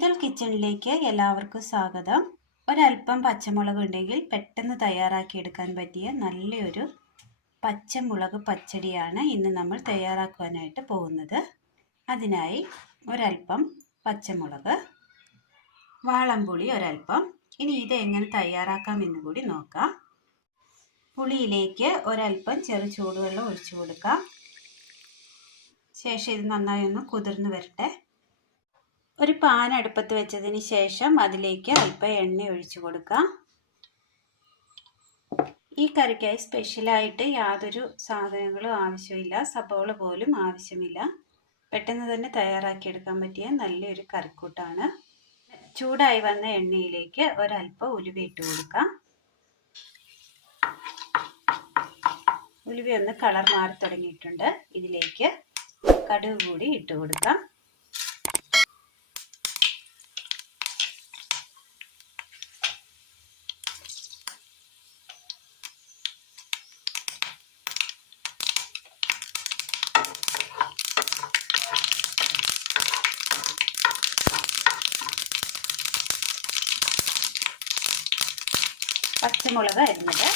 ശീതൽ കിച്ചണിലേക്ക് എല്ലാവർക്കും സ്വാഗതം. ഒരല്പം പച്ചമുളക് ഉണ്ടെങ്കിൽ പെട്ടെന്ന് തയ്യാറാക്കിയെടുക്കാൻ പറ്റിയ നല്ലൊരു പച്ചമുളക് പച്ചടിയാണ് ഇന്ന് നമ്മൾ തയ്യാറാക്കുവാനായിട്ട് പോകുന്നത്. അതിനായി ഒരല്പം പച്ചമുളക്, വാളംപുളി ഒരല്പം. ഇനി ഇത് എങ്ങനെ തയ്യാറാക്കാമെന്ന് കൂടി നോക്കാം. പുളിയിലേക്ക് ഒരല്പം ചെറു ചൂടുവെള്ളം ഒഴിച്ചു കൊടുക്കാം. ശേഷം ഇത് നന്നായി ഒന്ന് കുതിർന്ന് വരട്ടെ. ഒരു പാൻ അടുപ്പത്ത് വെച്ചതിന് ശേഷം അതിലേക്ക് അല്പം എണ്ണ ഒഴിച്ചു കൊടുക്കാം. ഈ കറിക്കായി സ്പെഷ്യലായിട്ട് യാതൊരു സാധനങ്ങളും ആവശ്യമില്ല, സബോള പോലും ആവശ്യമില്ല. പെട്ടെന്ന് തന്നെ തയ്യാറാക്കിയെടുക്കാൻ പറ്റിയ നല്ലൊരു കറിക്കൂട്ടാണ്. ചൂടായി വന്ന എണ്ണയിലേക്ക് ഒരല്പം ഉലുവ ഇട്ട് കൊടുക്കാം. ഉലുവ ഒന്ന് കളർ മാറി തുടങ്ങിയിട്ടുണ്ട്. ഇതിലേക്ക് കടുക് കൂടി ഇട്ട് കൊടുക്കാം. പച്ചമുളക് അരിഞ്ഞത്,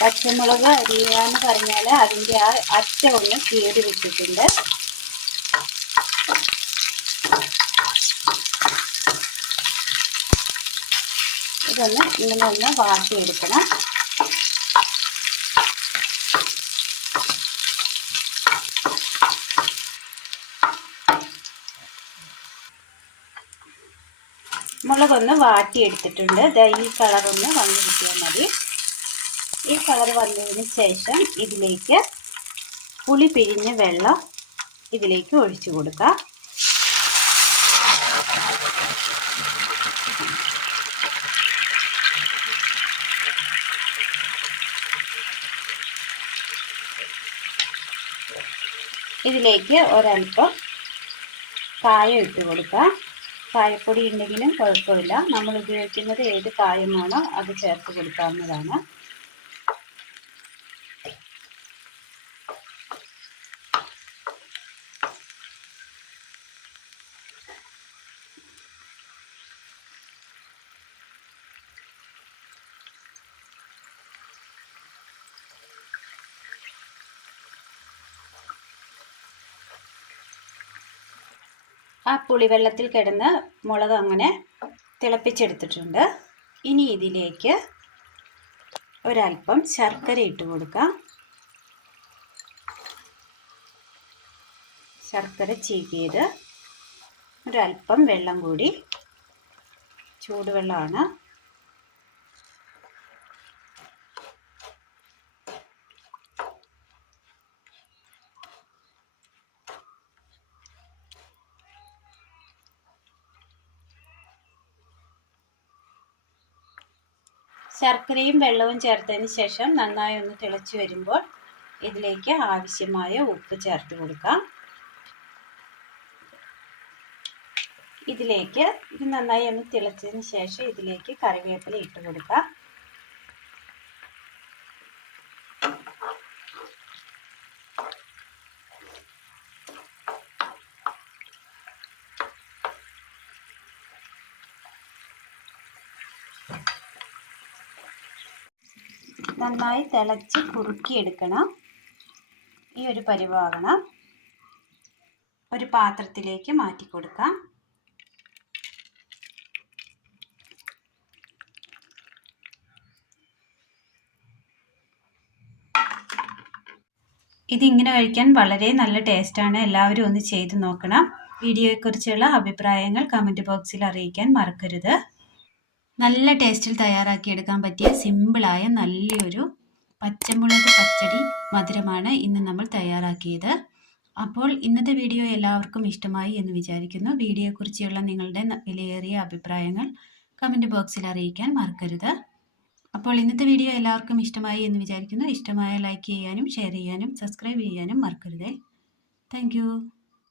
പച്ചമുളക് അരിയുക എന്ന് പറഞ്ഞാൽ അതിൻ്റെ ആ അറ്റം ഒന്ന് കീറി വിട്ടിട്ടുണ്ട്. ഇതൊന്ന് ഇങ്ങനെ ഒന്ന് വാട്ടിയെടുക്കണം. മുളകൊന്ന് വാട്ടിയെടുത്തിട്ടുണ്ട്. ഈ കളറൊന്ന് വന്നു കിട്ടിയാൽ മതി. ഈ കളർ വന്നതിന് ശേഷം ഇതിലേക്ക് പുളി പിഴിഞ്ഞ വെള്ളം ഇതിലേക്ക് ഒഴിച്ചു കൊടുക്കാം. ഇതിലേക്ക് ഒരല്പം കായം ഇട്ട് കൊടുക്കാം. കായപ്പൊടി ഉണ്ടെങ്കിലും കുഴപ്പമില്ല. നമ്മൾ ഉപയോഗിക്കുന്നത് ഏത് കായമാണോ അത് ചേർത്ത് കൊടുക്കാവുന്നതാണ്. ആ പുളിവെള്ളത്തിൽ കിടന്ന് മുളക് അങ്ങനെ തിളപ്പിച്ചെടുത്തിട്ടുണ്ട്. ഇനി ഇതിലേക്ക് ഒരല്പം ശർക്കര ഇട്ട് കൊടുക്കാം. ശർക്കര ചീകിയത്, ഒരല്പം വെള്ളം കൂടി, ചൂടുവെള്ളമാണ്. ശർക്കരയും വെള്ളവും ചേർത്തതിന് ശേഷം നന്നായി ഒന്ന് തിളച്ച് വരുമ്പോൾ ഇതിലേക്ക് ആവശ്യമായ ഉപ്പ് ചേർത്ത് കൊടുക്കാം. ഇതിലേക്ക് ഇത് നന്നായി ഒന്ന് തിളച്ചതിന് ശേഷം ഇതിലേക്ക് കറിവേപ്പില ഇട്ട് കൊടുക്കാം. നന്നായി തിളച്ച് കുറുക്കിയെടുക്കണം. ഈ ഒരു പരുവാകണം. ഒരു പാത്രത്തിലേക്ക് മാറ്റി കൊടുക്കാം. ഇതിങ്ങനെ കഴിക്കാൻ വളരെ നല്ല ടേസ്റ്റാണ്. എല്ലാവരും ഒന്ന് ചെയ്ത് നോക്കണം. വീഡിയോയെക്കുറിച്ചുള്ള അഭിപ്രായങ്ങൾ കമൻറ്റ് ബോക്സിൽ അറിയിക്കാൻ മറക്കരുത്. നല്ല ടേസ്റ്റിൽ തയ്യാറാക്കിയെടുക്കാൻ പറ്റിയ സിമ്പിളായ നല്ലൊരു പച്ചമുളക് പച്ചടി മധുരമാണ് ഇന്ന് നമ്മൾ തയ്യാറാക്കിയത്. അപ്പോൾ ഇന്നത്തെ വീഡിയോ എല്ലാവർക്കും ഇഷ്ടമായി എന്ന് വിചാരിക്കുന്നു. വീഡിയോയെക്കുറിച്ചുള്ള നിങ്ങളുടെ വിലയേറിയ അഭിപ്രായങ്ങൾ കമൻറ്റ് ബോക്സിൽ അറിയിക്കാൻ മറക്കരുത്. അപ്പോൾ ഇന്നത്തെ വീഡിയോ എല്ലാവർക്കും ഇഷ്ടമായി എന്ന് വിചാരിക്കുന്നു. ഇഷ്ടമായ ലൈക്ക് ചെയ്യാനും ഷെയർ ചെയ്യാനും സബ്സ്ക്രൈബ് ചെയ്യാനും മറക്കരുതേ. താങ്ക്